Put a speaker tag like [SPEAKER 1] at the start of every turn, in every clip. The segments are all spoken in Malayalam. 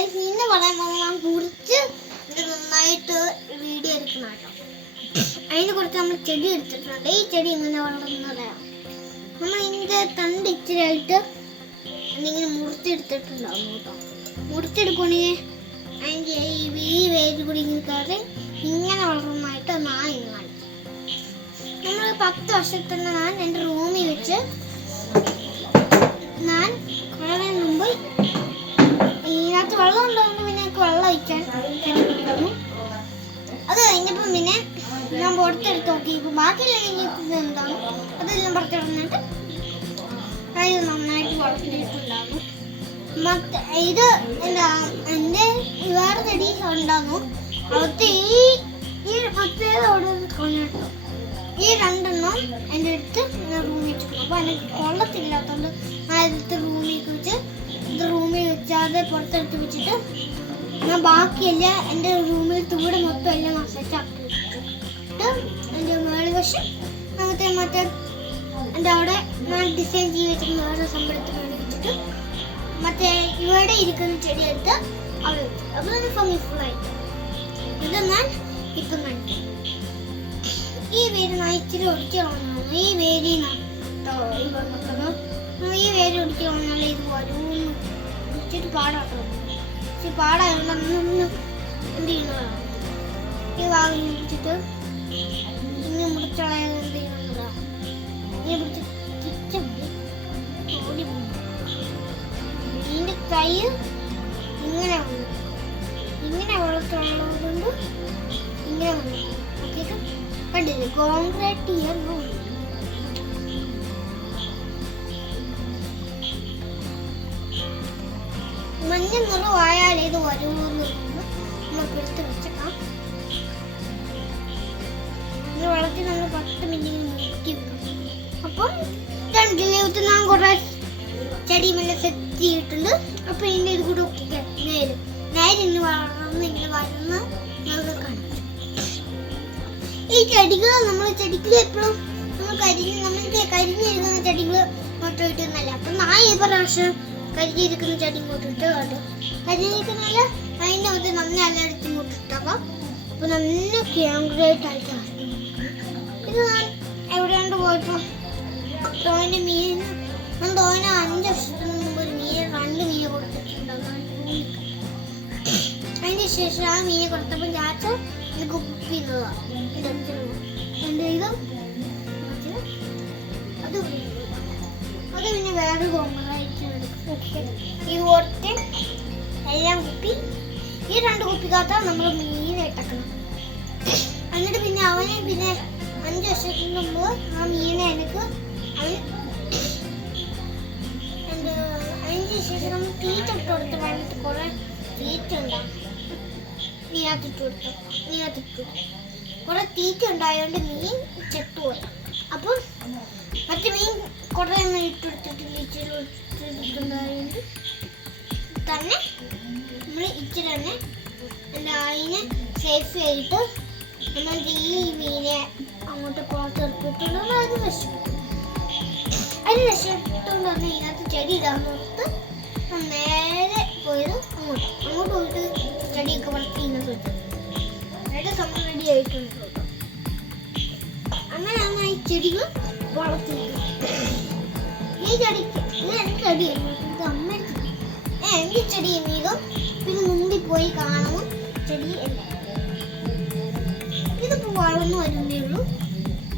[SPEAKER 1] ഇന്ന് പറയാൻ പോകുന്നത് ഞാൻ കുറിച്ച് നന്നായിട്ട് വീഡിയോ എടുക്കണം കേട്ടോ. അതിന് കുറച്ച് നമ്മൾ ചെടി എടുത്തിട്ടുണ്ട്. ഈ ചെടി ഇങ്ങനെ വളർന്നതാണ് നമ്മൾ ഇതിന്റെ തണ്ട് ഇച്ചിരി ആയിട്ട് എന്നിങ്ങനെ മുറിച്ചെടുത്തിട്ടുണ്ടാവും കേട്ടോ. മുറിച്ചെടുക്കുകയാണെങ്കിൽ അതിന്റെ ഈ വേര് കൂടി ഇങ്ങനെ കയറി ഇങ്ങനെ വളർന്നതായിട്ട് ഇങ്ങനെ നമ്മൾ പത്ത് വർഷത്തിന് ഞാൻ എന്റെ റൂമിൽ വെച്ച് ഞാൻ കുറേ മുമ്പ് വെള്ളം ഉണ്ടാകുമ്പോൾ പിന്നെ എനിക്ക് വെള്ളം ഒഴിക്കാൻ അത് കഴിഞ്ഞപ്പം പിന്നെ ഞാൻ പുറത്തെടുത്ത് നോക്കി. ബാക്കിയുള്ള എന്താണ്? അതെല്ലാം പുറത്തിറങ്ങിട്ട് അത് നന്നായിട്ട് വളർത്തിയിട്ടുണ്ടാകും മറ്റ് ഇത് എന്താ എന്റെ വേറെ ചെടി ഉണ്ടാകുന്നു അവിടുത്തെ ഈ ഈ മറ്റേത് അവിടെ ഈ രണ്ടെണ്ണം എന്റെ അടുത്ത് ഞാൻ റൂമിൽ വെച്ചിട്ടുണ്ട് അപ്പോൾ എനിക്ക് കൊള്ളത്തില്ലാത്തതുകൊണ്ട് ഞാൻ അടുത്ത് റൂമിൽ വെച്ച് ഇത് റൂമിൽ വെച്ചാതെ പുറത്തെടുത്ത് വെച്ചിട്ട് ഞാൻ ബാക്കിയെല്ലാം എന്റെ റൂമിൽ തൂടെ മൊത്തം എല്ലാം വെച്ചിട്ട് എന്റെ മേളി വശം. അങ്ങനത്തെ മറ്റേ എന്റെ അവിടെ ഞാൻ ഡിസൈൻ വെച്ചിട്ട് വേറെ സംഭവത്തിൽ വേണ്ടി വെച്ചിട്ട് മറ്റേ ഇവിടെ ഇരിക്കുന്ന ചെടി എടുത്ത് അവിടെ വെച്ചു അപ്പോൾ അത് ആയിട്ട് ഇത് ഞാൻ ഇപ്പം കണ്ടു. ഈ വേര് ഞാൻ ഇച്ചിരി ഒടിച്ച് കളഞ്ഞു ഈ വേരി ഈ വേര് ഒടിച്ച് കളഞ്ഞാൽ ഇത് വരും പാടാട്ടോ അന്നൊന്ന് എന്ത് ഈ വാങ്ങി ഇനി കൈ ഇങ്ങനെ ഇങ്ങനെ വളർത്തുള്ളതുകൊണ്ട് ഇങ്ങനെ കണ്ടില്ലേ? കോൺക്രീറ്റ് ഇയർ മഞ്ഞ നിറമായാൽ ഇത് വരുമെന്ന് നമുക്ക് എടുത്ത് വെച്ചേക്കാം. ഇത് വളർത്തി നമ്മൾ പത്ത് മിനിറ്റ് മുക്കി വെക്കും അപ്പം രണ്ടിലെ ഞാൻ കുറേ ചെടിമെല്ലാം സെറ്റ് ചെയ്തിട്ടുണ്ട്. അപ്പൊ ഇതിന്റെ ഇത് കൂടെ ഒക്കെ നേര്. നേര് ഇന്ന് വളർന്ന് ഇങ്ങനെ വരുന്ന നമുക്ക് കാണാം. ഈ ചെടികൾ നമ്മൾ ചെടികൾ എപ്പോഴും നമ്മൾ കരിഞ്ഞ് നമ്മൾ കരിഞ്ഞിരിക്കുന്ന ചെടികൾ മുട്ട ഇട്ടുന്നല്ല അപ്പൊ ഞാൻ ഈ പ്രാവശ്യം കരിഞ്ഞിരിക്കുന്ന ചെടി മുട്ടിട്ട് കാട്ടും കേട്ടോ അതിന്റെ മধ্যে നന്നെ എല്ലായിടത്തും അപ്പോൾ ഇട്ടപ്പം അപ്പൊ നല്ല ക്യാങ്ക്രേറ്റ് ആയിട്ട് ഇത് ഞാൻ എവിടെയാണ്ട് പോയപ്പോൾ തോന്റെ മീൻ ഞാൻ തോന അഞ്ച് വർഷത്തിന് മുമ്പ് ഒരു മീൻ രണ്ട് മീൻ കൊടുത്തിട്ടുണ്ടാവും അതിന്റെ ശേഷം ആ മീനെ കൊടുത്തപ്പോൾ ചാച്ച ഇത് കുക്ക് ചെയ്തതാണ് എന്റെ ഇതും അത് പിന്നെ വേറെ കോമ്പറായിട്ട് ഈ ഓർത്ത് എല്ലാം കുപ്പി ഈ രണ്ട് കുപ്പിക്കകത്ത് നമ്മൾ മീൻ ഇട്ടക്കണം. എന്നിട്ട് പിന്നെ അവനെ പിന്നെ അഞ്ച് വർഷത്തിന് മുമ്പ് ആ മീനെ എനിക്ക് അവൻ എന്ത് അതിന് ശേഷം നമ്മൾ തീറ്റ ഇട്ട് കൊടുത്ത് വേണ്ടിട്ട് കുറെ തീറ്റ ഉണ്ടാവും നീയാത്തിട്ട് കൊടുത്തു. കൊടുത്തു. കുറെ തീറ്റ ഉണ്ടായതുകൊണ്ട് മീൻ ചെത്തുപോയി. അപ്പം മറ്റു മീൻ കുറെ ഒന്നും ഇട്ടെടുത്തിട്ടില്ല ഇച്ചിരി ഇട്ടിട്ടുണ്ടായതുകൊണ്ട് തന്നെ നമ്മൾ ഇച്ചിരി തന്നെ അതിനെ സേഫ് ചെയ്തിട്ട് നമ്മൾ ഈ മീനെ അങ്ങോട്ട് പുറത്തെടുത്തിട്ടുണ്ടെങ്കിൽ അത് വിഷം അതിന് രക്ഷപ്പെട്ടുകൊണ്ട് തന്നെ ഇതിനകത്ത് ചെടി ഇടാന്ന് നോർത്ത് ഞാൻ നേരെ പോയത് അങ്ങോട്ട്. അങ്ങോട്ട് പോയിട്ട് ചെടിയൊക്കെ വളർത്തി ഇതിനകത്ത് വെച്ചു. എന്നിട്ട് സംഭവം റെഡി ആയിട്ടുണ്ട്. അങ്ങനെയാണ് ഈ ചെടികൾ വളർത്തിയത് ഈ ചെടിക്ക് ഇത് എനിക്ക് ചെടിയാണ് ഇത് അമ്മ എനിക്ക് ചെടി എന്നീതും പിന്നെ മുമ്പിൽ പോയി കാണുന്നു ചെടി അല്ല ഇതിപ്പോ വളർന്നു വരുന്നേ ഉള്ളൂ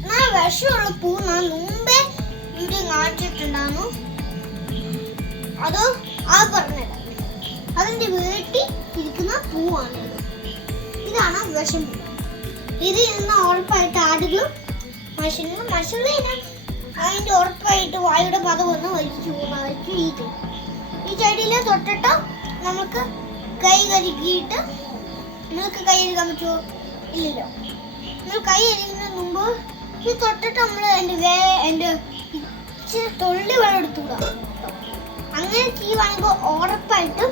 [SPEAKER 1] ഞാൻ വിഷമുള്ള പൂ ഞാൻ മുമ്പേ വീഡിയോ കാണിച്ചിട്ടുണ്ടായിരുന്നു അത് ആ പറഞ്ഞത് അതിന്റെ വീട്ടിൽ ഇരിക്കുന്ന പൂവാണ് ഇതാണ് വിഷം. പൂ ഇത് ഇന്ന് ഉറപ്പായിട്ട് ആടുകളും മനുഷ്യനും മനുഷ്യനെ അതിന്റെ ഉറപ്പായിട്ട് വായുടെ പദം വന്ന് വലിച്ചു വലിച്ചു ഈ ചെടി ഈ ചെടിയിലെ തൊട്ടിട്ട് നമുക്ക് കൈ കരുകിയിട്ട് നിങ്ങൾക്ക് കൈ കഴുകാൻ പറ്റുമോ? ഇല്ലല്ലോ. നമ്മൾ കൈ കഴുകുന്നതിന് മുമ്പ് ഈ തൊട്ടിട്ട് നമ്മൾ എന്റെ വേ എന്റെ ഇച്ചിരി തൊള്ളി വെള്ളം എടുത്തുകൂടാ അങ്ങനെ ചെയ്യുവാണെങ്കിൽ ഉറപ്പായിട്ടും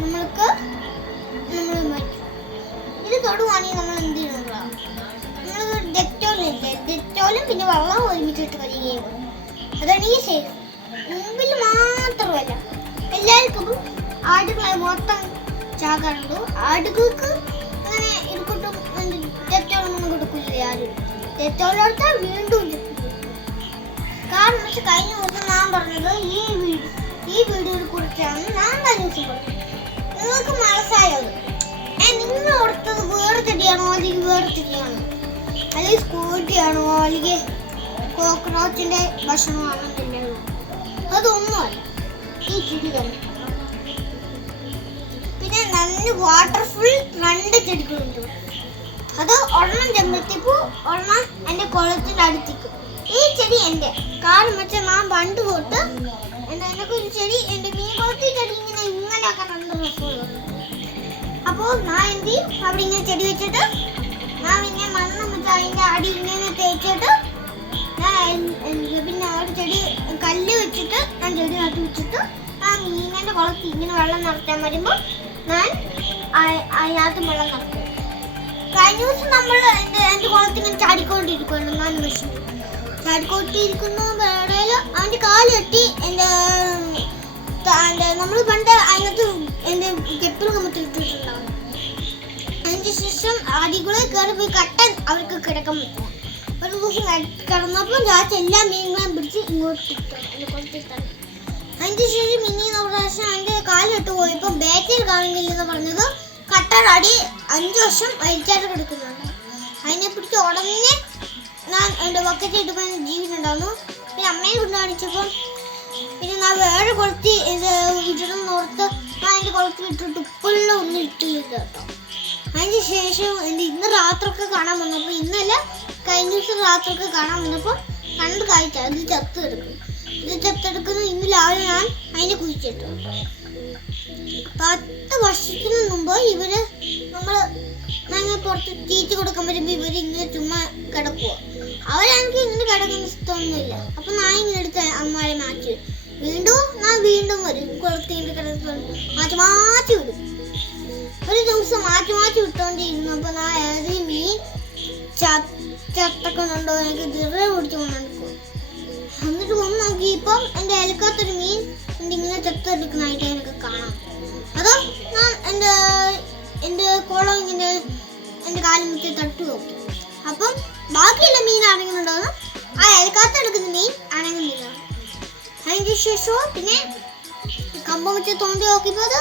[SPEAKER 1] നമ്മൾക്ക് നമ്മൾ മരിക്കും. ഇത് തൊടുവാണെങ്കിൽ നമ്മൾ എന്ത് ചെയ്യണം? ഡെറ്റോളും പിന്നെ വെള്ളം ഒരുമിച്ചിട്ട് വരികയും അതാണ് ഈ സേഫ് മുമ്പിൽ മാത്രമല്ല എല്ലാവർക്കും ആടുകളെ മൊത്തം ചാകാറുണ്ട്. ആടുകൾക്ക് അങ്ങനെ ഇരിക്കട്ടും തെറ്റോളൊന്നും കൊടുക്കില്ല ആരും. തെറ്റോളെടുത്താൽ വീണ്ടും. കാരണം വെച്ചാൽ കഴിഞ്ഞ ദിവസം ഞാൻ പറഞ്ഞത് ഈ വീട് ഈ വീടിനെ കുറിച്ചാണ് ഞാൻ കഴിഞ്ഞ ദിവസം പറഞ്ഞത്. നിങ്ങൾക്ക് മനസ്സായത് നിങ്ങൾ ഓർത്തത് വേറെ ചെടിയാണോ അല്ലെങ്കിൽ വേറെ ചെടിയാണോ അല്ലെങ്കിൽ സ്കൂട്ടിയാണോ? അല്ലെങ്കിൽ കോക്രോച്ചിന്റെ ഭക്ഷണമാണോ എന്നുള്ളത് അതൊന്നുമല്ല ഈ ചെടി തന്നെ. പിന്നെ നല്ല വാട്ടർഫുൾ രണ്ട് ചെടികളുണ്ട് അത് ഒരെണ്ണം ചെമ്പത്തിപ്പൂ ഒരെണ്ണം എന്റെ കുളത്തിന്റെ അടുത്തേക്ക്. ഈ ചെടി എന്റെ. കാരണം വെച്ചാൽ ഞാൻ പണ്ട് തൊട്ട് എന്താ എനിക്ക് ഒരു ചെടി എന്റെ മീൻ കുളത്തിൽ ചെടി ഇങ്ങനെ ഇങ്ങനെയൊക്കെ നല്ല രസമുള്ളത് അപ്പോൾ ഞാൻ എന്ത് ചെയ്യും? അവിടെ ഇങ്ങനെ ചെടി വെച്ചിട്ട് ഞാൻ ഇങ്ങനെ മണ്ണ് വെച്ച് അതിന്റെ അടി ഇങ്ങനെ തേച്ചിട്ട് ഞാൻ പിന്നെ അവിടെ ചെടി കല്ല് വെച്ചിട്ട് ഞാൻ ചെടി നട്ട് വെച്ചിട്ട് ആ മീനിന്റെ കുളത്തിൽ ഇങ്ങനെ വെള്ളം നിറച്ചാൻ വരുമ്പോൾ ഞാൻ അതിനകത്ത് വെള്ളം നിറക്കും കഴിഞ്ഞ ദിവസം നമ്മൾ എന്റെ എന്റെ കുളത്തിൽ ഇങ്ങനെ ചാടിക്കൊണ്ടിരിക്കുന്നു നാല് മെഷീൻ ചാടിക്കൊണ്ടിരിക്കുന്ന വേളയിൽ അവന്റെ കാൽ കെട്ടി എന്റെ നമ്മൾ പണ്ട് അതിനകത്ത് എന്റെ കെപ്പിൽ കമ്മത്തിട്ടുണ്ടാവും അതിന് ശേഷം അടികളെ കയറി പോയി കട്ടൻ അവർക്ക് കിടക്കും. ഒരു ദിവസം കട- കിടന്നപ്പോൾ രാത്രി എല്ലാ മീനുകളും പിടിച്ച് ഇങ്ങോട്ട് തന്നെ അതിന് ശേഷം ഇനി പ്രാവശ്യം അതിന്റെ കാലിട്ട് പോയപ്പോൾ ബാറ്റിൽ കാണുന്നില്ലെന്ന് പറഞ്ഞത് കട്ടൻ അടി അഞ്ച് വർഷം വലിച്ചാട്ട് കിടക്കുന്നുണ്ട്. അതിനെ പിടിച്ച് ഉടനെ ഞാൻ എന്റെ ബക്കറ്റ് ഇട്ടപ്പോൾ ജീവനുണ്ടായിരുന്നു പിന്നെ അമ്മയെ കൊണ്ട് കാണിച്ചപ്പോൾ പിന്നെ ഞാൻ വേറെ കൊളുത്തി ഇത് ഇടണം ഓർത്ത് ഞാൻ അതിന്റെ കുളത്തിൽ ഇട്ടിട്ട് ഉപ്പെല്ലാം ഒന്നും ഇട്ടില്ല കേട്ടോ. അതിന് ശേഷം എന്റെ ഇന്ന് രാത്രിയൊക്കെ കാണാൻ വന്നപ്പോൾ ഇന്നല്ല കഴിഞ്ഞ ദിവസം രാത്രിയൊക്കെ കാണാൻ വന്നപ്പോൾ കണ്ട് കാഴ്ച ഇത് ചത്തെടുക്കും ഇത് ചത്തെടുക്കുന്ന ഇന്ന് രാവിലെ ഞാൻ അതിനെ കുഴിച്ചിട്ടു. പത്ത് വർഷത്തിന് മുമ്പ് ഇവർ നമ്മൾ ഞങ്ങൾ പുറത്ത് തീറ്റി കൊടുക്കാൻ വരുമ്പോൾ ഇവർ ഇങ്ങനെ ചുമ്മാ കിടക്കുക അവരെനിക്ക് ഇങ്ങനെ കിടക്കുന്ന ഇഷ്ടമൊന്നുമില്ല അപ്പൊ ഞാൻ ഇങ്ങനെ എടുത്ത് അമ്മമാരെ മാറ്റി വീണ്ടും ഞാൻ വീണ്ടും വരും. കുളത്തിന്റെ കിടക്കുന്നു മാറ്റി മാറ്റി വിടും. ഒരു ദിവസം മാറ്റി മാറ്റി വിട്ടോണ്ടിരുന്നപ്പോ ഞാൻ ഏതെങ്കിലും മീൻ ചത്തക്കുന്നുണ്ടോ എനിക്ക് ദിറ പിടിച്ചു കൊണ്ടെടുക്കും എന്നിട്ട് വന്ന് നോക്കി ഇപ്പം എന്റെ അയൽക്കാത്തൊരു മീൻ എന്റെ ഇങ്ങനെ ചത്തെടുക്കുന്നതായിട്ട് എനിക്ക് കാണാം. അതോ ഞാൻ എന്റെ എന്റെ ഇങ്ങനെ എന്റെ കാലിൽ മുറ്റി തട്ടു നോക്കി. അപ്പം ബാക്കിയുള്ള മീൻ അടങ്ങുന്നുണ്ടോന്ന് ആ അയൽക്കാത്തെടുക്കുന്ന മീൻ അടങ്ങുന്നില്ല അതിന് ശേഷം പിന്നെ കമ്പം വെച്ച് തോണ്ടി നോക്കിയപ്പോൾ അത്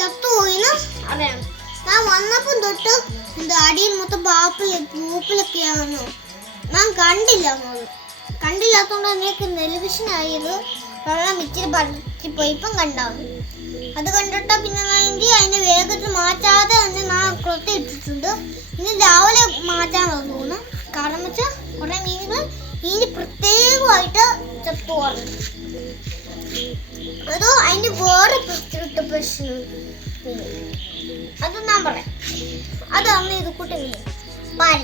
[SPEAKER 1] ചത്തുപോയിന്ന് അറിയാം ഞാൻ വന്നപ്പം തൊട്ട് എന്താ അടിയിൽ മൊത്തം പാപ്പിൽ പൂപ്പിലൊക്കെയാണെന്നോ ഞാൻ കണ്ടില്ല മോൾ. കണ്ടില്ലാത്തോണ്ട് എനിക്ക് ടെലിവിഷൻ ആയത് വെള്ളം ഇച്ചിരി പറിച്ചിപ്പോയി ഇപ്പം കണ്ടാവും അത് കണ്ടിട്ട് പിന്നെ ഞാൻ എന്ത് അതിനെ വേഗത്തിൽ മാറ്റാതെ തന്നെ ഞാൻ കുളത്തി ഇട്ടിട്ടുണ്ട്. ഇനി രാവിലെ മാറ്റാമെന്ന് തോന്നുന്നു. കാരണം വെച്ചാൽ കുറെ മീനുകൾ മീന് പ്രത്യേകമായിട്ട് ചത്തു പോകാറുണ്ട് അതോ അതിന് വേറെ പ്രത്യേക പ്രശ്നം അത് ഞാൻ പറയാം. അതാണ് ഇത് കൂട്ടി മീൻ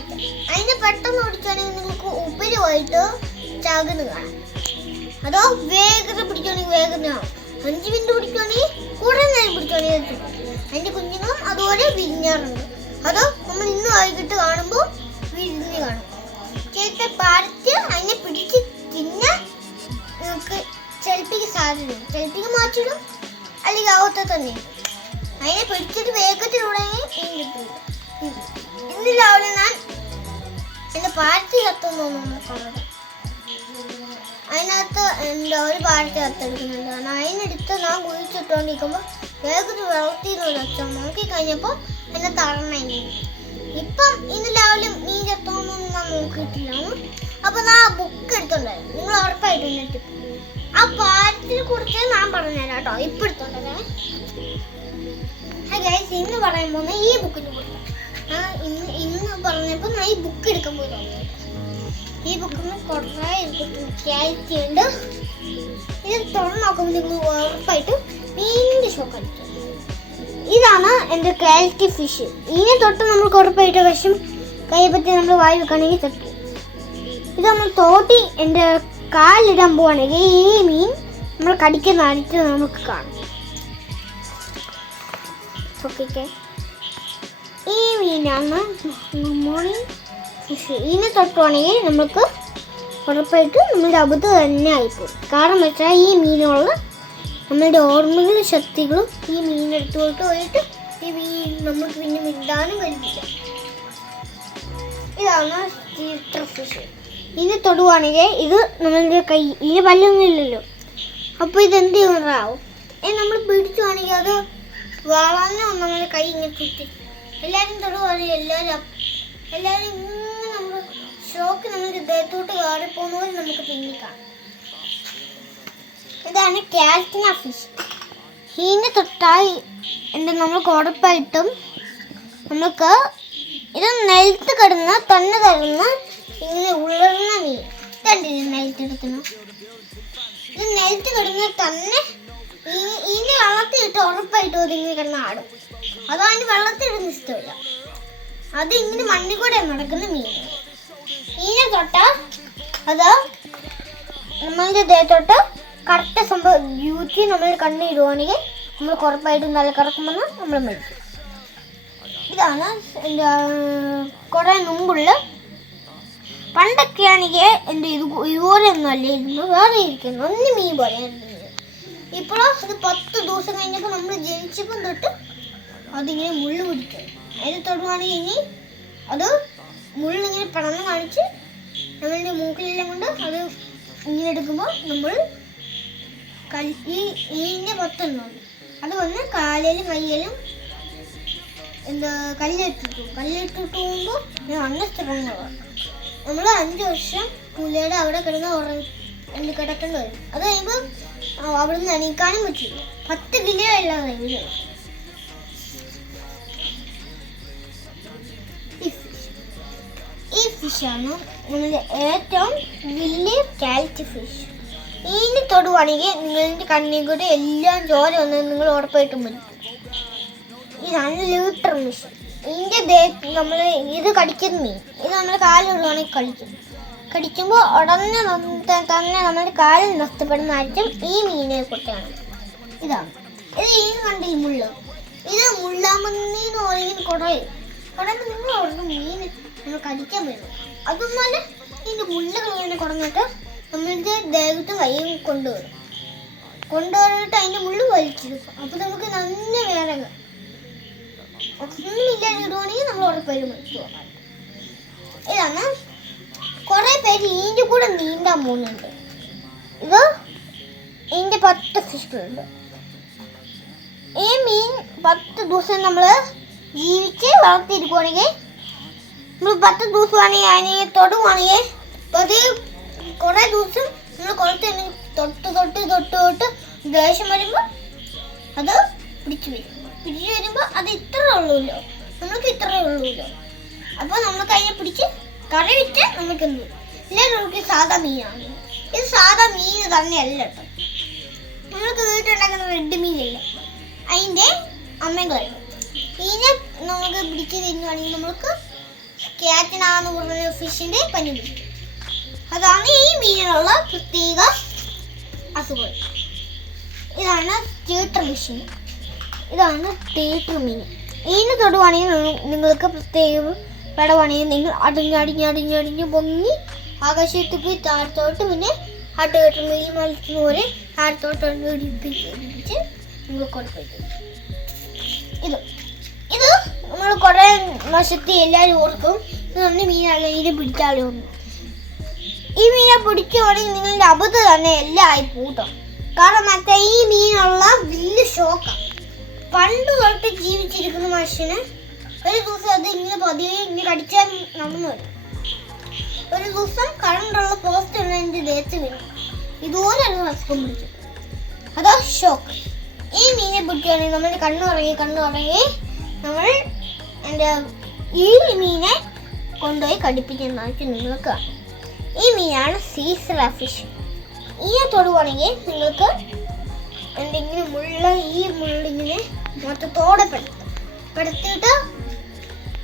[SPEAKER 1] അതിന് പെട്ടെന്ന് ഓടിക്കുകയാണെങ്കിൽ നിങ്ങൾക്ക് ഉപരിയായിട്ട് ചാകുന്ന കാണാം. അതോ വേഗത പിടിക്കുകയാണെങ്കിൽ വേഗത കാണും. അഞ്ച് മിനിറ്റ് പിടിക്കുകയാണെങ്കിൽ കൂടുതൽ നേരം പിടിക്കുകയാണെങ്കിൽ അതിന്റെ കുഞ്ഞുങ്ങളും അതുപോലെ വിരിഞ്ഞാറുണ്ട്. അതോ നമ്മൾ ഇന്ന് വൈകിട്ട് കാണുമ്പോൾ വിരിഞ്ഞ് കാണും. ചേട്ട പാരറ്റ് അതിനെ പിടിച്ച് തിന്നാൻ നിങ്ങൾക്ക് ചിലപ്പിക്ക് സാധ്യതയുണ്ട്. ചിലപ്പിക്ക് മാറ്റിടും അല്ലെങ്കിൽ അവത്തെ തന്നെ. അതിനെ പിടിച്ചിട്ട് വേഗത്തിൽ ഇന്ന് രാവിലെ ഞാൻ എന്റെ പാർട്ടി കത്തുന്നു കണ്ടത് അതിനകത്ത് എന്താ ഒരു പാർട്ടി കത്തെടുക്കുന്നുണ്ട്. കാരണം അതിനെടുത്ത് ഞാൻ കുഴിച്ചിട്ടോണ്ടിരിക്കുമ്പോൾ വേഗത്തിൽ വളർത്തിന്ന് വെച്ചാൽ നോക്കി കഴിഞ്ഞപ്പോൾ എന്നെ തറന്നു ഇപ്പം ഇന്ന് രാവിലെ മീൻ ചത്തോന്നൊന്നും ഞാൻ നോക്കിയിട്ടില്ല. അപ്പൊ ഞാൻ ആ ബുക്ക് എടുത്തുണ്ടായിരുന്നു. നിങ്ങൾ ഉറപ്പായിട്ടും ആ പാർട്ടിയെ കുറിച്ച് ഞാൻ പറഞ്ഞുതരാം കേട്ടോ. ഇപ്പൊ എടുത്തോണ്ടേ. ഗൈസ് ഇന്ന് പറയാൻ പോകുന്ന ഈ ബുക്കിനെ കുറിച്ച് ഞാൻ ഇന്ന് ഇന്ന് പറഞ്ഞപ്പോൾ ഞാൻ ഈ ബുക്ക് എടുക്കാൻ പോയി തോന്നുന്നു ഈ ബുക്കിന് കുറേ ക്യാരിറ്റി ഉണ്ട്. ഇത് തുറന്ന് നോക്കുമ്പോൾ നിങ്ങൾ ഉറപ്പായിട്ടും മീനിന്റെ ഷോക്ക് ഇതാണ് എന്റെ ക്യാരിറ്റി ഫിഷ് ഇതിനെ തൊട്ട് നമുക്ക് ഉറപ്പായിട്ട് വിഷം കൈപ്പറ്റി നമ്മൾ വായി വെക്കുകയാണെങ്കിൽ തൊട്ടു ഇത് നമ്മൾ തോട്ടി എന്റെ കാലിടാൻ പോവാണെങ്കിൽ ഈ മീൻ നമ്മൾ കടിക്കുന്ന അടുത്ത് നമുക്ക് കാണാം. ഓക്കെ ഈ മീനാണ് നമ്മൾ ഇതിനെ തൊട്ടുവാണെങ്കിൽ നമുക്ക് ഉറപ്പായിട്ട് നമ്മുടെ അബദ്ധം തന്നെ ആയിപ്പോകും. കാരണം വെച്ചാൽ ഈ മീനുള്ള നമ്മളുടെ ഓർമ്മകളും ശക്തികളും ഈ മീൻ എടുത്തോട്ട് പോയിട്ട് ഈ മീൻ നമുക്ക് പിന്നെ മിണ്ടാനും കഴിയില്ല ഇതാണ് ചീറ്റർ ഫിഷ് ഇത് തൊടുവാണെങ്കിൽ ഇത് നമ്മളുടെ കൈ ഇതിന് പല്ലൊന്നും ഇല്ലല്ലോ. അപ്പോൾ ഇത് എന്ത് ചെയ്യുന്നതാവും നമ്മൾ പിടിച്ചുവാണെങ്കിൽ അത് വളർന്ന് നമ്മുടെ കൈ ഇങ്ങനെ ചുറ്റി. എല്ലാവരും തൊടുവാറി എല്ലാവരും എല്ലാവരും ഇങ്ങനെ നമ്മൾ ഷോക്ക് നമ്മൾ ഹൃദയത്തോട്ട് കയറി പോകുന്ന പോലെ നമുക്ക് പിന്നെ കാണാം. ഇതാണ് കാൽറ്റിന ഫിഷ് ഇതിനെ തൊട്ടായി എന്താ നമ്മൾക്ക് ഉറപ്പായിട്ടും നമുക്ക് ഇത് നിലത്ത് കിടന്ന് തന്നെ തരുന്ന ഇങ്ങനെ ഉളർന്ന മീൻ കണ്ടില്ലേ നിലത്ത് ഇത് നിലത്ത് കിടന്ന് തന്നെ ഈ- ഇതിനെ വെള്ളത്തിലിട്ട് ഉറപ്പായിട്ട് ഒതുങ്ങി കിടന്ന് ആടും. അതാണ് വെള്ളത്തിലിടുന്ന ഇഷ്ടമില്ല. അത് ഇങ്ങനെ മണ്ണിൽ കൂടെ നടക്കുന്ന മീൻ ഇതിനെ തൊട്ട അത് നമ്മളുടെ ദേഹത്തോട്ട് കറക്റ്റ് സംഭവം ബ്യൂട്ടി നമ്മൾ കണ്ണിടുവാണെങ്കിൽ നമ്മൾ കുറപ്പായിട്ട് നല്ല കറക്കുമെന്ന് നമ്മൾ മേടിക്കും. ഇതാണ് എന്താ കുറേ മുമ്പുള്ള പണ്ടൊക്കെയാണെങ്കിൽ എന്റെ ഇത് ഇതുപോലെ ഒന്നും അല്ലായിരുന്നു വേറെ ഇരിക്കുന്നു. ഒന്ന് മീൻ പോലെ ഇപ്പോഴോ? ഇത് പത്ത് ദിവസം കഴിഞ്ഞപ്പോൾ നമ്മൾ ജനിച്ചപ്പം തൊട്ട് അതിങ്ങനെ മുള്ളു പിടിക്കും അതിനെ തൊടുവാണെങ്കിൽ ഇനി അത് മുള്ളിങ്ങനെ പടന്ന് കാണിച്ച് നമ്മളുടെ മൂക്കിലെല്ലാം കൊണ്ട് അത് ഇങ്ങനെ എടുക്കുമ്പോൾ നമ്മൾ കൽ ഈ അത് വന്ന് കാലിലും കയ്യിലും എന്താ കല്ലിട്ടിട്ടു കല്ലിട്ടിട്ട് പോകുമ്പോൾ ഞാൻ സ്ഥലങ്ങളാണ് നമ്മൾ അഞ്ച് വർഷം പുലിയുടെ അവിടെ കിടന്ന് ഉറങ്ങി കിടക്കേണ്ടി വരും. അത് കഴിയുമ്പോൾ അവിടെ നിന്ന് എണീക്കാനും പറ്റില്ല. പത്ത് കിലോ കഴിഞ്ഞു ഈ ഫിഷ് ആണ് നമ്മുടെ ഏറ്റവും വലിയ കാൽറ്റ് ഫിഷ് ഇതിന് തൊടുവാണെങ്കിൽ നിങ്ങളുടെ കണ്ണിൽ കൂടെ എല്ലാം ചോര വന്ന് നിങ്ങൾ ഉറപ്പായിട്ടും വരും ഇതാണ് ലൂട്ടർ മിഷൻ ഇതിന്റെ നമ്മൾ ഇത് കടിക്കുന്ന മീൻ. ഇത് നമ്മൾ കാലുള്ളതാണെങ്കിൽ കടിക്കും കടിക്കുമ്പോൾ ഉടനെ തന്നെ നമ്മുടെ കാലിൽ നഷ്ടപ്പെടുന്നതായിരിക്കും ഈ മീനെ കുട്ടിയാണ്. ഇതാണ് ഇത് ഈ കണ്ട ഈ മുള്ള? ഇത് മുള്ളാമന്നീന്ന് പറയുന്ന കുറേ കുറേ നിങ്ങൾ ഉടനെ മീൻ നമ്മൾ കടിക്കാൻ വരും. അതുപോലെ ഇതിന്റെ മുള്ളുകൾ ഇങ്ങനെ കുറഞ്ഞിട്ട് നമ്മളിത് ദേഹത്ത് കൈയും കൊണ്ടുവരും. കൊണ്ടുവന്നിട്ട് അതിന്റെ മുള്ളു വലിച്ചിടും. അപ്പോൾ നമുക്ക് നല്ല ഒന്നും ഒന്നുമില്ലാതെ ഇടുവാണെങ്കിൽ നമ്മൾ ഉറപ്പായിട്ട് മരിച്ചു പോകാം ഇതാണ് കുറെ പേര് ഇതിന്റെ കൂടെ നീന്താൻ പോകുന്നുണ്ട്. ഇത് ഇതിന്റെ പത്ത് ഫിഷുകളുണ്ട് ഈ മീൻ പത്ത് ദിവസം നമ്മൾ ജീവിച്ച് വളർത്തിയിരിക്കുവാണെങ്കിൽ നമ്മൾ പത്ത് ദിവസമാണെങ്കിൽ അതിനെ തൊടുവാണെങ്കിൽ അത് കുറേ ദിവസം നമ്മൾ കുളത്തിൽ തൊട്ട് തൊട്ട് തൊട്ട് തൊട്ട് ദേഷ്യം വരുമ്പോൾ അത് പിടിച്ചു വരും. പിടിച്ചു വരുമ്പോൾ അത് ഇത്രേ ഉള്ളൂല്ലോ. നമുക്ക് ഇത്രേ ഉള്ളൂല്ലോ. അപ്പോൾ നമുക്ക് അതിനെ പിടിച്ച് കറി വിറ്റ് നമുക്ക് എന്ത് ചെയ്യും? ഇല്ല നമുക്ക് സാധാ മീനാണ്. ഇത് സാധാ മീൻ തന്നെയല്ല കേട്ടോ. നമ്മൾക്ക് വീട്ടിലുണ്ടാക്കുന്ന റെഡ് മീനില്ല അതിന്റെ അമ്മയും കറി മീനെ നമുക്ക് പിടിച്ച് തിന്നുവാണെങ്കിൽ നമുക്ക് ക്യാറ്റിനാന്ന് പറഞ്ഞ ഫിഷിന്റെ പനി പിടിക്കും. അതാണ് ഈ മീനിനുള്ള പ്രത്യേക അസുഖം. ഇതാണ് തിയേറ്റർ മിഷിൻ ഇതാണ് തിയേറ്റർ മീൻ. ഇതിന് തൊടുവാണെങ്കിൽ നിങ്ങൾക്ക് പ്രത്യേകം പടവാണെങ്കിൽ നിങ്ങൾ അടിഞ്ഞ് അടിഞ്ഞ് അടിഞ്ഞ് അടിഞ്ഞ് പൊങ്ങി ആകാശത്ത് പോയി താഴത്തോട്ട് പിന്നെ ആ കെട്ടുന്ന മീൻ മത്സ്യം പോലെ താഴത്തോട്ട് ഇടിപ്പിച്ച് നിങ്ങൾ കൊടുക്കും ഇത് ഇത് നമ്മൾ കുറേ വശത്ത് എല്ലാവരും ഓർക്കും. ഇത് മീൻ അല്ലെങ്കിൽ പിടിച്ചാലേ എന്ന് ഈ മീനെ പിടിക്കുവാണെങ്കിൽ നിങ്ങളുടെ അബദ്ധം തന്നെ എല്ലാം ആയി പൂട്ടും. കാരണം മറ്റേ ഈ മീനുള്ള വലിയ ഷോക്കാണ് പണ്ട് തൊട്ട് ജീവിച്ചിരിക്കുന്ന മനുഷ്യന് ഒരു ദിവസം അത് ഇങ്ങനെ പതിയെ ഇങ്ങനെ കടിച്ചാൽ നടന്നു വരും. ഒരു ദിവസം കറണ്ടുള്ള പോസ്റ്റ് ഉള്ള എന്റെ ദേഹത്ത് വീണു. ഇതുപോലെ അസുഖം പിടിച്ചു അതാ ഷോക്ക് ഈ മീനെ പിടിക്കുകയാണെങ്കിൽ നമ്മുടെ കണ്ണു ഉറങ്ങി കണ്ണു ഉറങ്ങി നമ്മൾ എന്റെ ഈ മീനെ കൊണ്ടുപോയി കടിപ്പിക്കുന്നതായിട്ട് നിങ്ങൾക്ക് ഈ മീനാണ് സീസറ ഫിഷ് ഈ തൊടുവാണെങ്കിൽ നിങ്ങൾക്ക് എന്തെങ്കിലും മുള്ള ഈ മുള്ളിങ്ങനെ മൊത്തത്തോടെ പെടുത്തും. പെടുത്തിയിട്ട്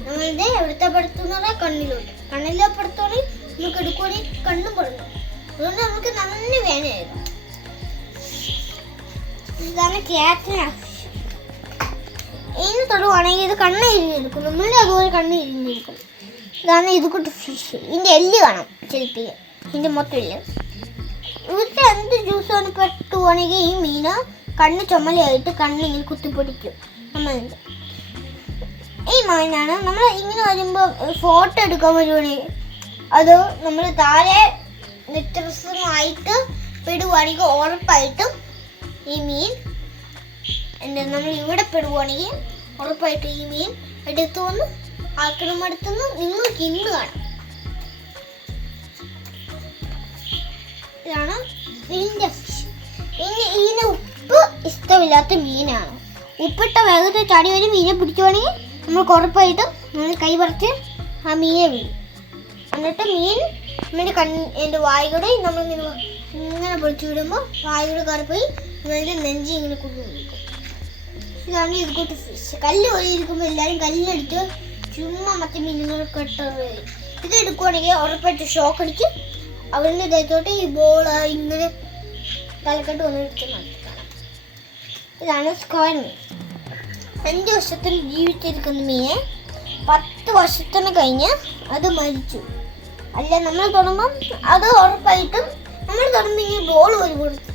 [SPEAKER 1] നമ്മളുടെ എവിടുത്തെ പെടുത്തുന്നത് കണ്ണിലുണ്ട് കണ്ണിലെ പെടുത്തുവാണെങ്കിൽ നമുക്ക് എടുക്കുവാണെങ്കിൽ കണ്ണും പെടുന്നു അതുകൊണ്ട് നമുക്ക് നല്ല വേനയായിരുന്നു ഇതാണ് ഇതിന് തൊടുവാണെങ്കിൽ ഇത് കണ്ണ് ഇരിഞ്ഞെടുക്കും നമ്മളുടെ അതുപോലെ കണ്ണ് ഇരിഞ്ഞെടുക്കും ഇതാണ് ഇത് കൂട്ട് ഫിഷ് ഇതിന്റെ എല്ല് കാണാം ചിലപ്പോൾ ഇതിന്റെ മൊത്തം എല്ല്. ഇവിടുത്തെ എന്ത് ജ്യൂസാണ് പെട്ടുവാണെങ്കിൽ ഈ മീന കണ്ണ് ചുമലയായിട്ട് കണ്ണിങ്ങനെ കുത്തിപ്പൊടിക്കും. നമ്മളുണ്ട് ഈ മീനാണ് നമ്മൾ ഇങ്ങനെ വരുമ്പോൾ ഫോട്ടോ എടുക്കാൻ വരുവാണെങ്കിൽ അത് നമ്മൾ താഴെ വ്യത്യസ്തമായിട്ട് പെടുവാണെങ്കിൽ ഉറപ്പായിട്ടും ഈ മീൻ എന്താ നമ്മൾ ഇവിടെ പെടുവാണെങ്കിൽ ഉറപ്പായിട്ടും ഈ മീൻ എടുത്തു വന്ന് ആക്രമണത്തുനിന്ന് നിങ്ങൾക്ക് ഇന്ന് കാണാം. ഇതാണ് ഇതിന്റെ ഫിഷ് ഇനി ഇതിന് ഉപ്പ് ഇഷ്ടമില്ലാത്ത മീനാണ്. ഉപ്പിട്ട വേഗത്തിൽ ചാടി വരും മീനെ പിടിക്കുവാണെങ്കിൽ നമുക്ക് കുറപ്പായിട്ടും നമ്മൾ കൈ പറിച്ച് ആ മീനെ വീഴും എന്നിട്ട് മീൻ നമ്മുടെ കണ് എന്റെ വായുകൂടെ നമ്മൾ ഇങ്ങനെ പൊളിച്ചു വിടുമ്പോൾ വായുകൂടെ കയറി പോയി നെഞ്ചി ഇങ്ങനെ നിൽക്കും. ഇതാണ് ഇത് കൂട്ട് ഫിഷ് കല്ല് ഒഴിയിരിക്കുമ്പോൾ എല്ലാവരും കല്ലെടുത്ത് ചുമ്മാ മറ്റു മീനുകൾ കെട്ടുന്നത് ഇത് എടുക്കുവാണെങ്കിൽ ഉറപ്പായിട്ട് ഷോക്ക് അടിക്കും അവരുടെ ദേഹത്തോട്ട് ഈ ബോൾ ഇങ്ങനെ തലക്കെട്ട് വന്നിട്ട് കാണാം ഇതാണ് സ്ക്വയർ മീൻ അഞ്ച് വർഷത്തിൽ ജീവിച്ചിരിക്കുന്ന മീനെ പത്ത് വർഷത്തിന് കഴിഞ്ഞ് അത് മരിച്ചു. അല്ല നമ്മൾ തുടങ്ങും അത് ഉറപ്പായിട്ടും നമ്മൾ തുടങ്ങി ഈ ബോൾ ഒരു കൊടുത്തു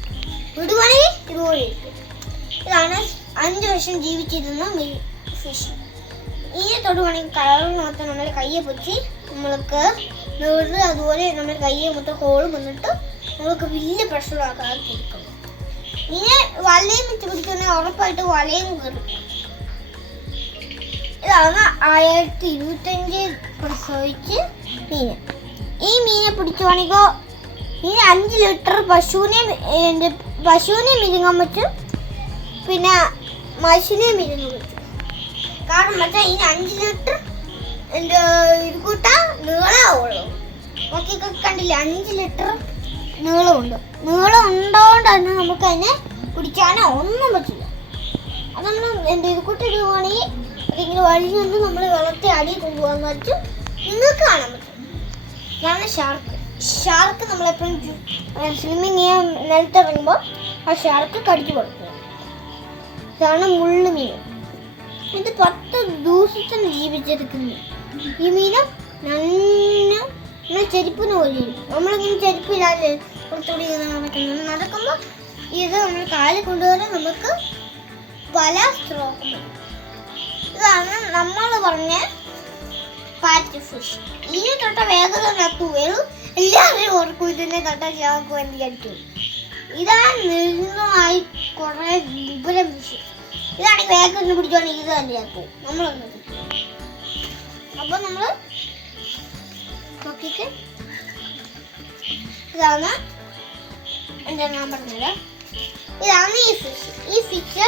[SPEAKER 1] വിടുവാണെങ്കിൽ ഇതുപോലെ ഇതാണ് അഞ്ച് വർഷം ജീവിച്ചിരുന്ന മീൻ ഫിഷ് ഈ തൊടുവാണെങ്കിൽ കളർ മാത്രം നമ്മൾ കയ്യെ പൊച്ചി നമ്മൾക്ക് വീട് അതുപോലെ നമ്മൾ കയ്യെ മൊത്തം ഹോളും വന്നിട്ട് നമുക്ക് വലിയ പ്രഷറാക്കാതെ ഇരിക്കും ഇങ്ങനെ വലയും വെച്ച് പിടിക്കുന്ന ഉറപ്പായിട്ട് വലയും കയറും. ഇതാണ് ആയിരത്തി ഇരുപത്തഞ്ച് പ്രസവിച്ച് മീൻ. ഈ മീനെ പിടിച്ചുവാണെങ്കിൽ ഇനി അഞ്ച് ലിറ്റർ പശുവിനെ പശുവിനെ മിരുങ്ങാൻ പറ്റും. പിന്നെ മനുഷ്യനെ മിരുങ്ങാൻ പറ്റും. കാരണം വെച്ചാൽ ഇനി അഞ്ച് ലിറ്റർ എന്റെ ഇരുക്കൂട്ട നീളാവുള്ളൂ നീളമുള്ളൂ ബാക്കിയൊക്കെ കണ്ടില്ല? അഞ്ച് ലിറ്റർ നീളമുണ്ട്. നീളം ഉണ്ടോണ്ട് തന്നെ നമുക്ക് അതിനെ പിടിക്കാനോ ഒന്നും പറ്റില്ല. അത് നമ്മൾ എന്റെ ഇത് അതിങ്ങനെ വലിഞ്ഞു വന്ന് നമ്മൾ വെള്ളത്തെ അടി കൊണ്ടുപോകാൻ പറ്റും. നിങ്ങൾക്ക് കാണാൻ പറ്റും. ഇതാണ് ഷാർക്ക് ഷാർക്ക് നമ്മളെപ്പോഴും സ്വിമ്മിങ് ചെയ്യാൻ നിലത്തിറങ്ങുമ്പോൾ ആ ഷാർക്ക് കടിച്ചു കൊടുക്കുക ഇതാണ് മുള്ളു മീൻ. ഇത് പത്ത് ദിവസത്തിന് ജീവിച്ചെടുക്കുന്നു ഈ മീന് നന്ന നമ്മൾ ചെരുപ്പിന് പോലെ നമ്മളിങ്ങനെ ചെരുപ്പില്ലാതെ ഇങ്ങനെ നടക്കുന്നു. നടക്കുമ്പോൾ ഇത് നമ്മൾ കാലിൽ കൊണ്ടുവരാൻ നമുക്ക് പല സ്ട്രോക്കും. ഇതാണ് നമ്മൾ പറഞ്ഞ പാറ്റ് ഫിഷ് ഈ തൊട്ട വേഗത നക്കുകയും എല്ലാവരും ഓർക്കും ഇതിന്റെ തൊട്ട ഞങ്ങൾക്ക് വേണ്ടി അടിക്കും ഇതാണ് നിന്നുമായി കുറെ വിപുലം ഫിഷ് ഇതാണ് വേഗം ഒന്ന് പിടിച്ചുകൊണ്ട് ഇത് തന്നെ ആക്കും. നമ്മളൊന്ന് അപ്പൊ നമ്മൾ ഇതാണ് എന്താ ഞാൻ പറഞ്ഞത്. ഇതാണ് ഈ ഫിഷ് ഈ ഫിഷ്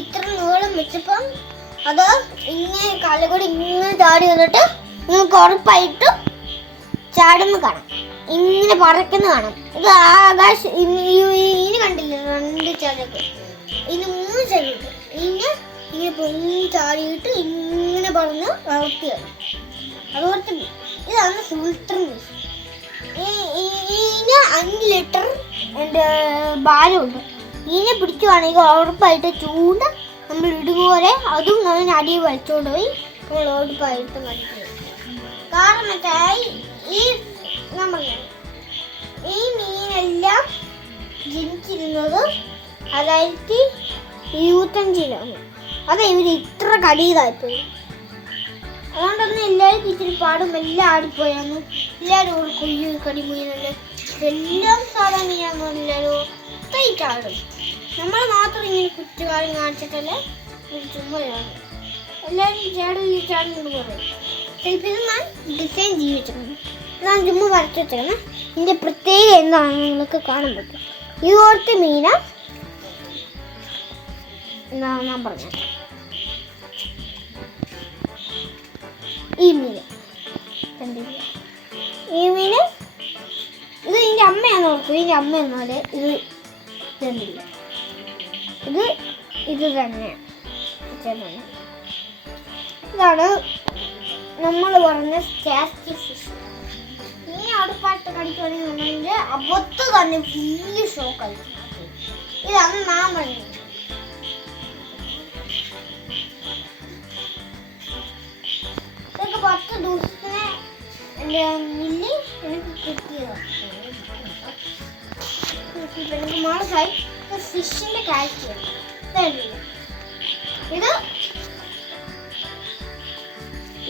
[SPEAKER 1] ഇത്ര നീളം വെച്ചപ്പം അത് ഇങ്ങനെ കാലുകൂടി ഇങ്ങനെ ചാടി വന്നിട്ട് നിങ്ങൾക്ക് ഉറപ്പായിട്ടും ചാടുന്ന കാണാം. ഇങ്ങനെ പറക്കുന്ന കാണാം. ഇത് ആകാശം ഇനി ഇനി കണ്ടില്ല? രണ്ട് ചാടൊക്കെ ഇനി മൂന്ന് ചാടിയിട്ട് ഇനി ഇങ്ങനെ പൊങ്ങി ചാടിയിട്ട് ഇങ്ങനെ പറഞ്ഞ് വളർത്തിയാണ് അതുപോലെ. ഇതാണ് ഫിൽട്ടർ ഇനി അഞ്ച് ലിറ്റർ എന്റെ ഭാരമുണ്ട്. ഇതിനെ പിടിക്കുവാണെങ്കിൽ ഉറപ്പായിട്ട് ചൂണ്ട നമ്മൾ ഇടുപോലെ അതും നമ്മൾ അടി വലിച്ചുകൊണ്ട് പോയി നമ്മളോട് പഴുത്ത് കാരണം വെച്ചാൽ ഈ നമ്മൾ ഈ മീനെല്ലാം ജനിച്ചിരുന്നത് അതായിരത്തി ഇരുപത്തഞ്ചിലാണ് അതെ ഇവർ ഇത്ര കടിയതായിപ്പോയി അതുകൊണ്ടൊന്നും എല്ലാവരും ഇച്ചിരി പാടും. എല്ലാം ആടിപ്പോയാണ് എല്ലാവരും ഒരു കുഞ്ഞു കടി മീനല്ലേ എല്ലാം സാധാ മീനാന്ന് എല്ലാവരും ആടും നമ്മൾ മാത്രം ഇങ്ങനെ കുറ്റകാലം കാണിച്ചിട്ടല്ലേ? ഒരു ചുമ്മാ ചാടും എല്ലാവരും ചേട്ടൻ ഈ ചാടുന്നത് പറയും. ചിലപ്പോൾ ഇത് ഞാൻ ഡിസൈൻ ചെയ്യിച്ചിട്ടുണ്ട് ഇതാണ് ചുമ്മാ വരച്ചു വെച്ചേക്കുന്നത് ഇതിന്റെ പ്രത്യേകത എന്താണെന്ന് നിങ്ങൾക്ക് കാണാൻ പറ്റും? ഈ ഓർത്ത് മീന എന്താ ഞാൻ പറഞ്ഞത്. ഈ മീൻ കണ്ടില്ലേ? ഈ മീന് ഇത് ഇതിന്റെ അമ്മയാണ് ഓർക്കും. ഇതിന്റെ അമ്മ എന്നാൽ ഇത് ഇതുണ്ടല്ലേ ഇത് ഇത് തന്നെ. ഇതാണ്. നമ്മൾ പറഞ്ഞ സ്റ്റാസ്റ്റി ഫിഷ് ഈ അടുപ്പാട്ട് കളിക്കുകയാണെങ്കിൽ അബദ്ധ തന്നെ വലിയ കളിക്കും ഇതാണ് നാം പറഞ്ഞത് ഇതൊക്കെ പത്ത് ദിവസത്തിന് എന്റെ മില്ലി? എനിക്ക് കിട്ടിയതാണ് എനിക്ക് മാസമായി ഫിഷിന്റെ ഇതായിരുന്നു. ഇത്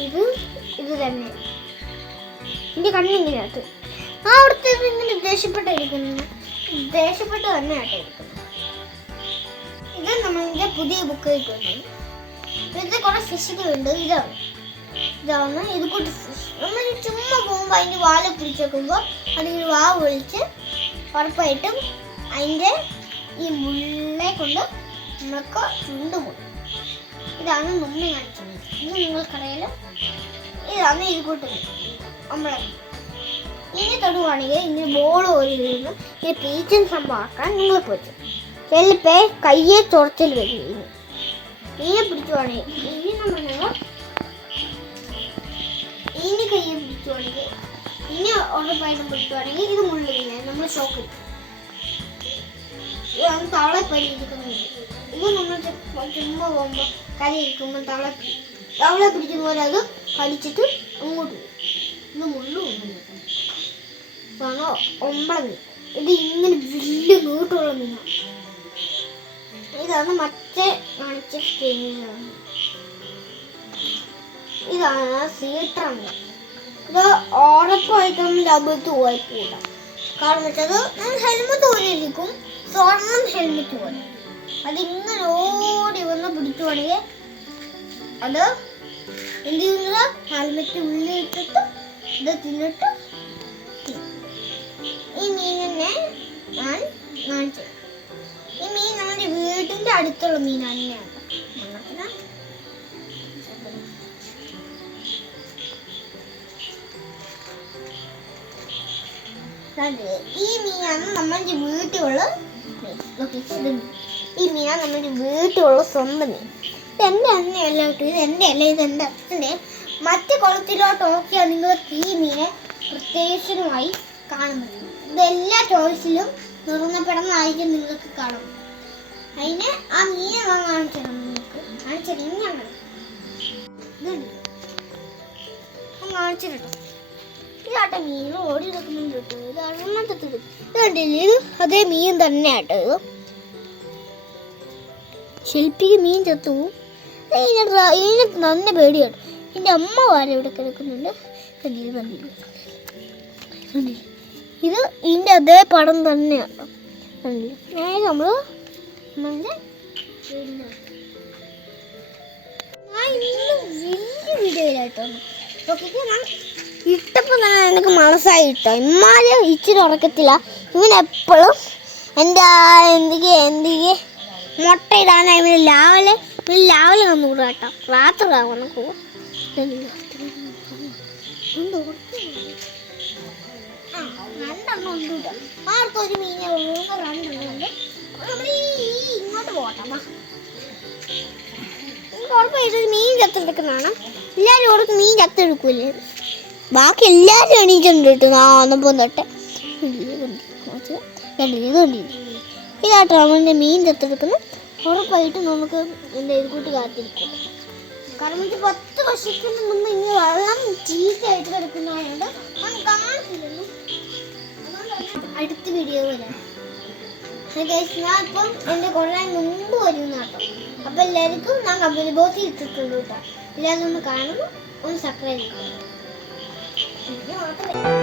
[SPEAKER 1] ഇത് ഇത് തന്നെ. എന്റെ കണ്ണിങ്ങനകത്ത് ആ അവിടുത്തെ ഇങ്ങനെ ദേഷ്യപ്പെട്ടിരിക്കുന്നു. ദേഷ്യപ്പെട്ട് തന്നെ ഇത് നമ്മളിന്റെ പുതിയ ബുക്ക് കിട്ടുന്നു ഇത് കുറെ ഫിഷുകളുണ്ട്. ഇതാണ്. ഇതാണ് ഇത് കൂട്ടി ഫിഷ് നമ്മൾ ചുമ്മാ പോകുമ്പോൾ അതിന്റെ വാല പിടിച്ചേക്കുമ്പോൾ അതിന് വാ ഒഴിച്ച് ഉറപ്പായിട്ടും അതിന്റെ ഈ മുള്ളെ കൊണ്ട് നമ്മൾക്ക് ചുണ്ടുപോയി ഇതാണ് മുമ്പ് കാണിച്ചത് ഇത് നിങ്ങൾക്കറിയാലും. ഇതാണ് ഇത് കൂട്ടുന്നത് നമ്മളെ ഇനി തൊടുവാണെങ്കിൽ ഇനി ബോൾ ഒരു വീഴുന്നു ഇനി പീച്ചൻ സംഭവമാക്കാൻ നിങ്ങൾ പറ്റും. ചെലപ്പേ കയ്യെ ചൊറച്ചിൽ വരും ഇനി. പിടിച്ചുവാണെങ്കിൽ ഇനി നമ്മൾ ഇനി കയ്യെ പിടിച്ചുവാണെങ്കിൽ ഇനി ഉറപ്പായിട്ടും പിടിച്ചുവാണെങ്കിൽ ഇത് മുള്ളില്ല നമ്മൾ ഷോക്ക് ഇതാണ് തവളെ പരിയിരിക്കുന്നത് ഇത് നമ്മൾ ചുമ്മാ പോകുമ്പോൾ കരയിരിക്കുമ്പോൾ തവളെ പിടി- തവളെ പിടിക്കുന്ന പോലെ അത് കടിച്ചിട്ട് അങ്ങോട്ട് ഇത് മുള്ളു ഇതാണ് ഒമ്പള ഇത് ഇങ്ങനെ വലിയ നീട്ടുള്ള മീനാണ് ഇതാണ് മറ്റേ കാണിച്ച ഇതാണ് മീൻ. ഇത് ഉറപ്പായിട്ടും ഡബിൾ തൂവായി കൂടാം കാരണം വെച്ചത് പോലെ ഇരിക്കും. സ്വർണം ഹെൽമെറ്റ് പോലെ. അതിങ്ങനെ ഓടി വന്ന് പിടിക്കുവാണെങ്കിൽ അത് എന്ത് ചെയ്യുന്നത്? ഹെൽമെറ്റ് ഉള്ളിൽ ഇട്ടിട്ട് ഇത് തിന്നിട്ട് തിന്നും. ഈ മീനിനെ ഞാൻ കാണിച്ചു ഈ മീൻ നമ്മുടെ വീടിന്റെ അടുത്തുള്ള മീൻ തന്നെയാണ് ഈ മീനാണ് നമ്മുടെ വീട്ടിലുള്ള ഈ മീന നമ്മുടെ വീട്ടിലുള്ള സ്വന്തം മീൻ. ഇത് എന്റെ അന്നയല്ല ഇത് എന്റെ അല്ല? ഇത് എന്റെ അച്ഛന്റെ മറ്റു കുളത്തിലോട്ട് നോക്കിയാൽ നിങ്ങൾക്ക് ഈ മീനെ പ്രത്യേകമായി കാണുന്നത് ഇതെല്ലാ ചോയ്സിലും തുറന്നപ്പെടുന്നതായിരിക്കും നിങ്ങൾക്ക് കാണും അതിന് ആ മീനെ ഞാൻ കാണിച്ചു തരാം നിങ്ങൾക്ക്. കാണിച്ചു തരാം ഞാൻ. ഇതുണ്ട് ഞാൻ കാണിച്ചു കേട്ടോ. മീൻ ഓടി കണ്ടില്ലേ? അതേ മീൻ തന്നെ ആട്ടോ ഇത്. ശില്പിക്ക് മീൻ ചത്തു. ഇതിന് നല്ല പേടിയാണ് എന്റെ അമ്മ വാര ഇവിടെ കിടക്കുന്നുണ്ട്? ഇത് ഇതിന്റെ അതേ പടം തന്നെയാണ് ഞാൻ നമ്മൾ നമ്മളുടെ. ഞാൻ ഇന്ന് വലിയ വീഡിയോയിലായിട്ടോ ഓക്കെ ഇട്ടപ്പോൾ തന്നെ എനിക്ക് മനസ്സായി ഇട്ടോ ഇമ്മാര് ഇച്ചിരി ഉറക്കത്തില്ല ഇവൻ എപ്പോഴും എന്റെ എന്തൊക്കെ എന്തിയെ മുട്ട ഇടാനായി ഇവന് രാവിലെ ഇവന് രാവിലെ വന്നു കൂടുക കേട്ടോ രാത്രി ഉണ്ട് കേട്ടോ ആർക്കൊരു ഇങ്ങോട്ട് പോകട്ടെ മീൻ ചത്തെടുക്കുന്നതാണ്. എല്ലാവരും കൊടുത്ത് മീൻ ചത്തെടുക്കൂലേ ബാക്കി എല്ലാവരും എണീറ്റുണ്ട് കേട്ടോ. ആ വന്നപ്പോൾ തൊട്ട് ഇതാട്ടോ നമ്മളിന്റെ മീൻ ചത്തെടുക്കുന്നു ഉറപ്പായിട്ട് നമുക്ക് എന്റെ ഇത് കൂട്ടി കാത്തിരിക്കും. കാരണം ഇത് പത്ത് വർഷത്തിന് മുമ്പ് ഇനി വെള്ളം ചീത്തയായിട്ട് കിടക്കുന്നതുകൊണ്ട് അതുകൊണ്ട് അടുത്ത വീഡിയോ വരാം. ഞാൻ ഇപ്പം എന്റെ കുറേ മുമ്പ് വരുന്ന കേട്ടോ അപ്പം എല്ലാവർക്കും ഞാൻ കമ്പനി ബോസ് ഇട്ടിട്ടുണ്ട് കേട്ടോ. എല്ലാവരും ഒന്ന് കാണുമ്പോൾ ഒന്ന് സബ്സ്ക്രൈബ് ചെയ്യണം. ഇത് മാത്രമേ